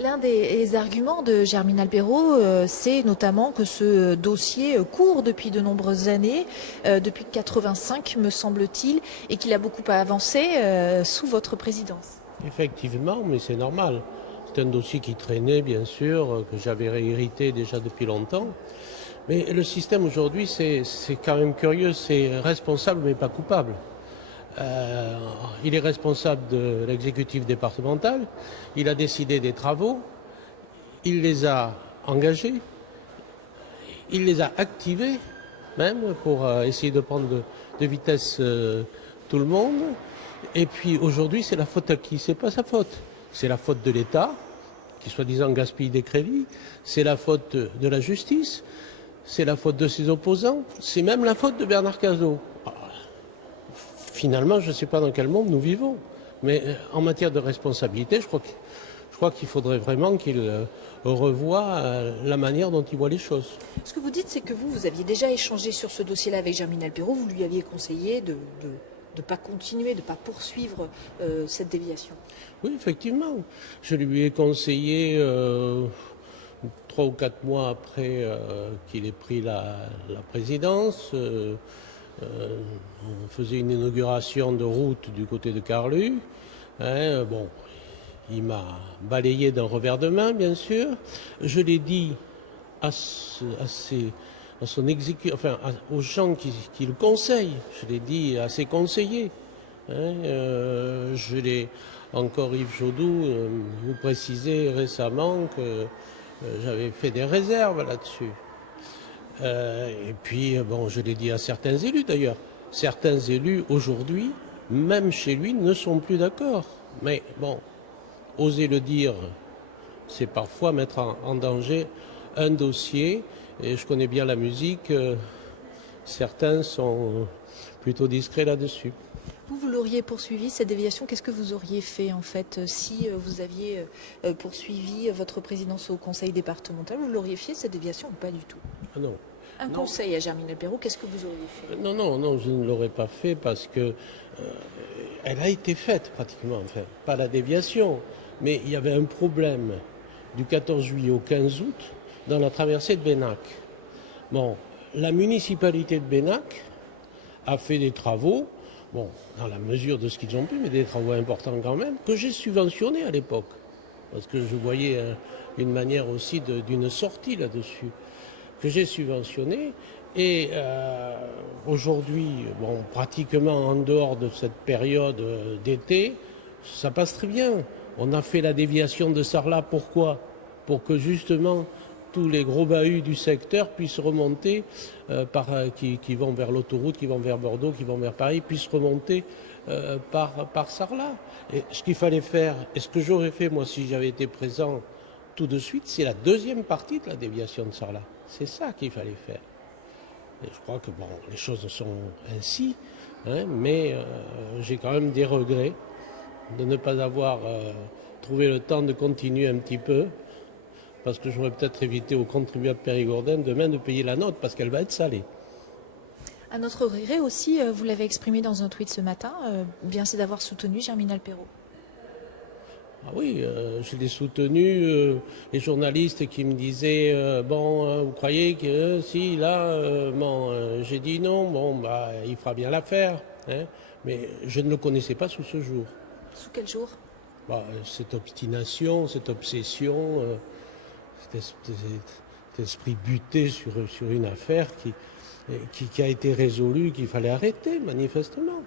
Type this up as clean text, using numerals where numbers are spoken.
L'un des arguments de Germinal Perrault, c'est notamment que ce dossier court depuis de nombreuses années, depuis 85 me semble-t-il, et qu'il a beaucoup avancé sous votre présidence. Effectivement, mais c'est normal. C'est un dossier qui traînait, bien sûr, que j'avais hérité déjà depuis longtemps. Mais le système aujourd'hui, c'est quand même curieux, c'est responsable mais pas coupable. Euh, il est responsable de l'exécutif départemental, il a décidé des travaux, il les a engagés, il les a activés même pour essayer de prendre de vitesse tout le monde. Et puis aujourd'hui, c'est la faute à qui? C'est pas sa faute. C'est la faute de l'État, qui soi-disant gaspille des crédits, c'est la faute de la justice, c'est la faute de ses opposants, c'est même la faute de Bernard Cazeneuve. Finalement, je ne sais pas dans quel monde nous vivons. Mais en matière de responsabilité, je crois qu'il faudrait vraiment qu'il revoie la manière dont il voit les choses. Ce que vous dites, c'est que vous aviez déjà échangé sur ce dossier-là avec Germinal Perrault, vous lui aviez conseillé de ne pas continuer, de ne pas poursuivre cette déviation. Oui, effectivement. Je lui ai conseillé 3 ou 4 mois après qu'il ait pris la présidence. On faisait une inauguration de route du côté de Carlu. Bon, il m'a balayé d'un revers de main, bien sûr. Je l'ai dit à son aux gens qui le conseillent. Je l'ai dit à ses conseillers. Je l'ai encore Yves Jodou vous précisé récemment que j'avais fait des réserves là-dessus. Et puis, bon, je l'ai dit à certains élus d'ailleurs. Certains élus, aujourd'hui, même chez lui, ne sont plus d'accord. Mais bon, oser le dire, c'est parfois mettre en danger un dossier. Et je connais bien la musique. Certains sont plutôt discrets là-dessus. Vous l'auriez poursuivi, cette déviation, qu'est-ce que vous auriez fait en fait si vous aviez poursuivi votre présidence au conseil départemental? Vous l'auriez fait cette déviation ou pas du tout? Non. Un conseil à Germinal Perrault, qu'est-ce que vous auriez fait? Non, je ne l'aurais pas fait parce que elle a été faite pratiquement, enfin, pas la déviation, mais il y avait un problème du 14 juillet au 15 août dans la traversée de Bénac. Bon, la municipalité de Bénac a fait des travaux, bon, dans la mesure de ce qu'ils ont pu, mais des travaux importants quand même, que j'ai subventionnés à l'époque. Parce que je voyais une manière aussi d'une sortie là-dessus, que j'ai subventionné. Et aujourd'hui, bon, pratiquement en dehors de cette période d'été, ça passe très bien. On a fait la déviation de Sarlat, pourquoi? Pour que justement tous les gros bahuts du secteur puissent remonter, qui vont vers l'autoroute, qui vont vers Bordeaux, qui vont vers Paris, puissent remonter par Sarlat. Et ce qu'il fallait faire, et ce que j'aurais fait moi si j'avais été présent tout de suite, c'est la deuxième partie de la déviation de Sarlat. C'est ça qu'il fallait faire. Et je crois que bon, les choses sont ainsi, mais j'ai quand même des regrets de ne pas avoir trouvé le temps de continuer un petit peu, parce que j'aurais peut-être évité aux contribuables périgourdins demain de payer la note, parce qu'elle va être salée. À notre regret aussi, vous l'avez exprimé dans un tweet ce matin, bien c'est d'avoir soutenu Germinal Perrault. Ah oui, je l'ai soutenu, les journalistes qui me disaient bon, vous croyez que si là, bon, j'ai dit non, bon, bah, il fera bien l'affaire, mais je ne le connaissais pas sous ce jour. Sous quel jour? Bah, cette obstination, cette obsession, cet esprit buté sur une affaire qui a été résolue, qu'il fallait arrêter manifestement.